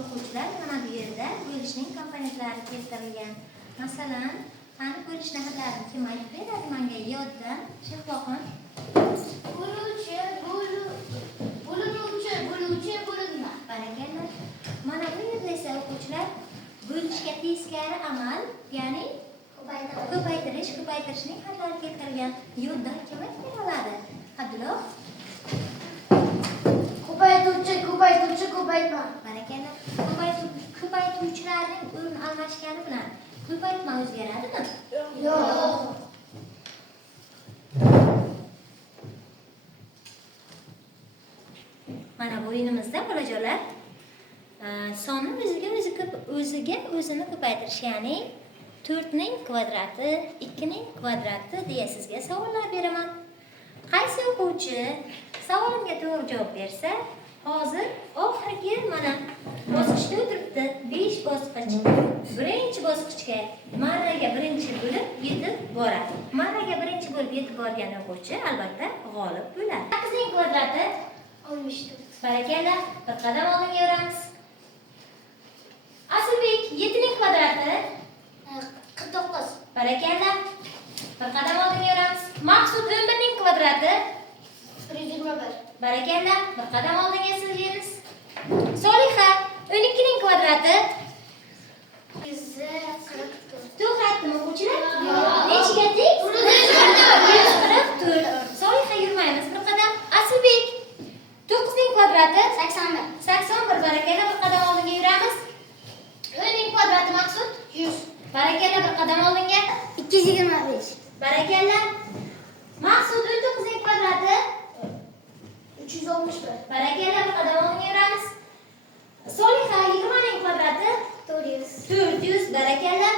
O'quvchilar mana bu yerda bo'lishning komponentlari keltirilgan. Masalan, qani bo'lish nahrlarini kim aytib beradi menga yoddan? Shehboxon. Bo'luvchi, bo'linuvchi, bo'linma. Barakalla. Mana bu yerda esa o'quvchilar bo'lishga teskari amal, ya'ni ko'paytirishning harflari keltirilgan. Yoddan kim aytib bera oladi? Abdulloh. Ko'paytuvchi, ko'paytma. Barakalla. Ko'paytuvchilarning o'rin almashgani bilan ko'paytma o'zgaradimi? Yo'q. Mana bu o'yinimizda bolajonlar sonni o'zini ko'paytirish, ya'ni 4 ning kvadrati, 2 ning kvadrati deya sizga savollar beraman. Qaysi o'quvchi savolimga to'g'ri javob bersa, hozir oxirgi mana bosqichda o'tiribdi. 5 bosqich. Birinchi bosqichga marraga birinchi bo'lib yetib boradi. Marraga birinchi bo'lib yetib borgan o'quvchi albatta g'olib bo'ladi. 8 ning kvadrati 64. barakalla. Bir qadam oldinga yuramiz. Asilbek 7 ning kvadrati 49. barakalla. Bir qadam oldinga yuramiz. Maqsud 11 ning kvadrati 121. barakalla. Bir qadam oldinga siljamiz. Soliha 12 ning kvadrati 144. to'g'ri aytdimi o'quvchilar? Yo'q. Nechiga teng? 144. Soliha yurmaymiz. Bir qadam. Asilbek 9 ning kvadrati 81. 81 barakalla. Bir qadam oldinga yuramiz. 10 ning kvadrati Maqsud 100. barakalla. Bir qadam oldinga 225. barakalla. Maqsud 19 ning kvadrati 361. barakalla. Bir qadam oldinga yuramiz. Soliha 20 ning kvadrati 400. 400 barakalla.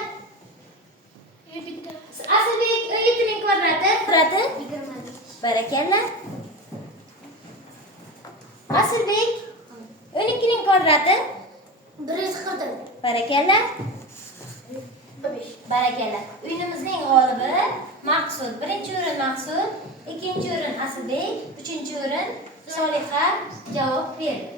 Bitta. Asilbek 17 ning kvadrati 20. barakalla. Asilbek 12 ning kvadrati 140. barakalla. 5. Barakalla. O'yinimizning g'olibi Maqsud. Birinchi o'rin Maqsud, ikkinchi o'rin Asilbek, uchinchi o'rin Soliha javob berdi.